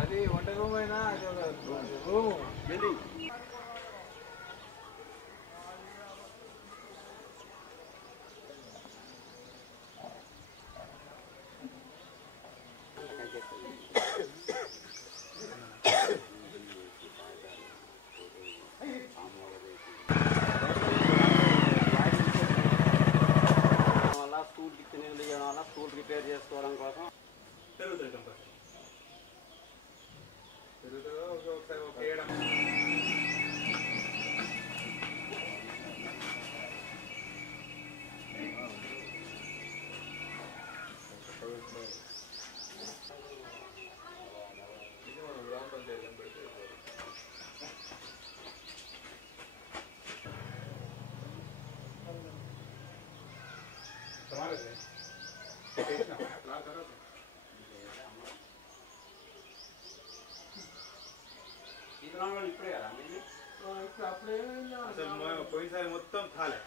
అది వంట రూమ్ అయినా రూమ్ వెళ్ళి స్కూల్ రిపేర్ చేసుకోవడం కోసం పెరుగుతుంది ఒకసారి వేయడం పోయినసారి మొత్తం తాలే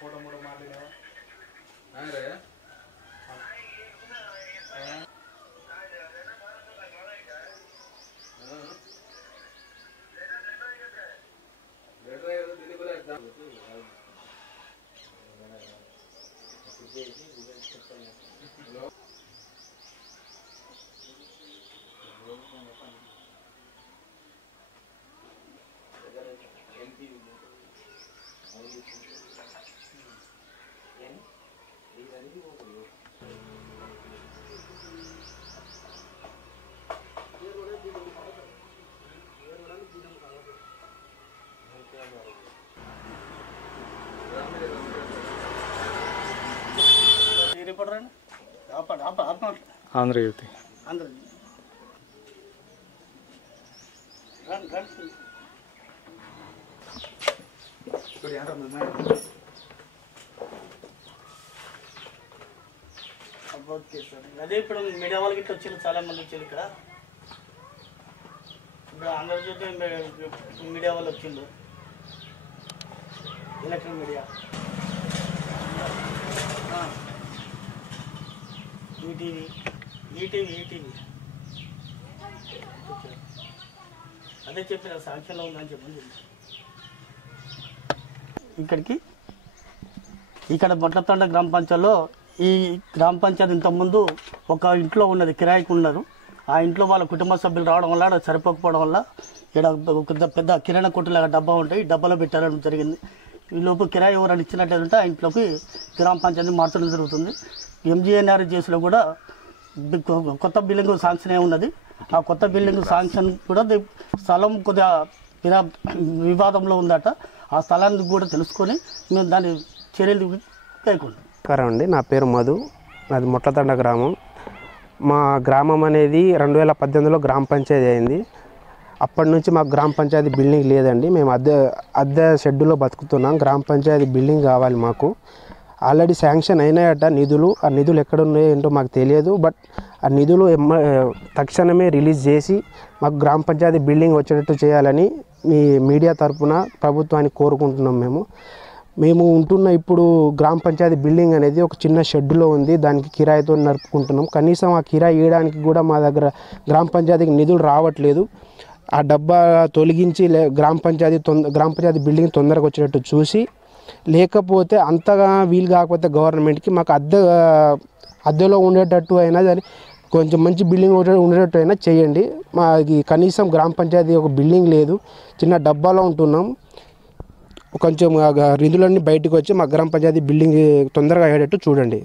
फोटो मोटो मार लेना रे ఆంధ్రజ్యోతి అదే ఇప్పుడు మీడియా వాళ్ళకి ఇట్లా వచ్చారు, చాలా మంది వచ్చారు ఇక్కడ. ఇప్పుడు ఆంధ్రజ్యోతి మీడియా వాళ్ళు వచ్చిండు, electric media, ETV ETV ETV అదే చెప్పిన సాంక్షన్లో ఉందని చెప్పండి. ఇక్కడ బొట్లతండ గ్రామ పంచాయతీలో ఈ గ్రామ పంచాయతీ ఇంతకుముందు ఒక ఇంట్లో ఉన్నది, కిరాయికి ఉన్నారు. ఆ ఇంట్లో వాళ్ళ కుటుంబ సభ్యులు రావడం వల్ల అది సరిపోకపోవడం వల్ల ఇక్కడ పెద్ద కిరాణా కొట్టులాగా డబ్బా ఉంటాయి, ఈ డబ్బాలో పెట్టడం జరిగింది. ఈ లోపు కిరాయి ఎవరైనా ఇచ్చినట్లయితే ఆ ఇంట్లోకి గ్రామ పంచాయతీ మార్చడం జరుగుతుంది. MGNRGSలో కూడా కొత్త బిల్డింగ్ శాంక్షన్ అయి ఉన్నది. ఆ కొత్త బిల్డింగ్ శాంక్షన్ కూడా స్థలం కొద్దిగా వివాదంలో ఉందట. ఆ స్థలాన్ని కూడా తెలుసుకొని మేము దాని చర్యలు కైకొంటాం. నమస్కారం అండి, నా పేరు మధు, నాది మొట్లతండ గ్రామం. మా గ్రామం అనేది 2018లో గ్రామ పంచాయతీ అయింది. అప్పటి నుంచి మాకు గ్రామ పంచాయతీ బిల్డింగ్ లేదండి. మేము అద్దె షెడ్యూల్లో బతుకుతున్నాం. గ్రామ పంచాయతీ బిల్డింగ్ కావాలి మాకు. ఆల్రెడీ శాంక్షన్ అయినాయట నిధులు. ఆ నిధులు ఎక్కడ ఉన్నాయో ఏంటో మాకు తెలియదు. బట్ ఆ నిధులు తక్షణమే రిలీజ్ చేసి మాకు గ్రామ పంచాయతీ బిల్డింగ్ వచ్చేటట్టు చేయాలని మీ మీడియా తరఫున ప్రభుత్వాన్ని కోరుకుంటున్నాం. మేము ఉంటున్న ఇప్పుడు గ్రామ పంచాయతీ బిల్డింగ్ అనేది ఒక చిన్న షెడ్లో ఉంది. దానికి కిరాయితో నడుపుకుంటున్నాం. కనీసం ఆ కిరాయి ఇవ్వడానికి కూడా మా దగ్గర గ్రామ పంచాయతీకి నిధులు రావట్లేదు. ఆ డబ్బా తొలగించి గ్రామ పంచాయతీ బిల్డింగ్ తొందరగా వచ్చేటట్టు చూసి, లేకపోతే అంతగా వీలు కాకపోతే గవర్నమెంట్కి మాకు అద్దెలో ఉండేటట్టు అయినా దాన్ని కొంచెం మంచి బిల్డింగ్ ఉండేటట్టు అయినా చేయండి. మాది కనీసం గ్రామ పంచాయతీ ఒక బిల్డింగ్ లేదు, చిన్న డబ్బాలో ఉంటున్నాం. కొంచెం నిధులన్నీ బయటకు వచ్చి మా గ్రామ పంచాయతీ బిల్డింగ్ తొందరగా అయ్యేటట్టు చూడండి.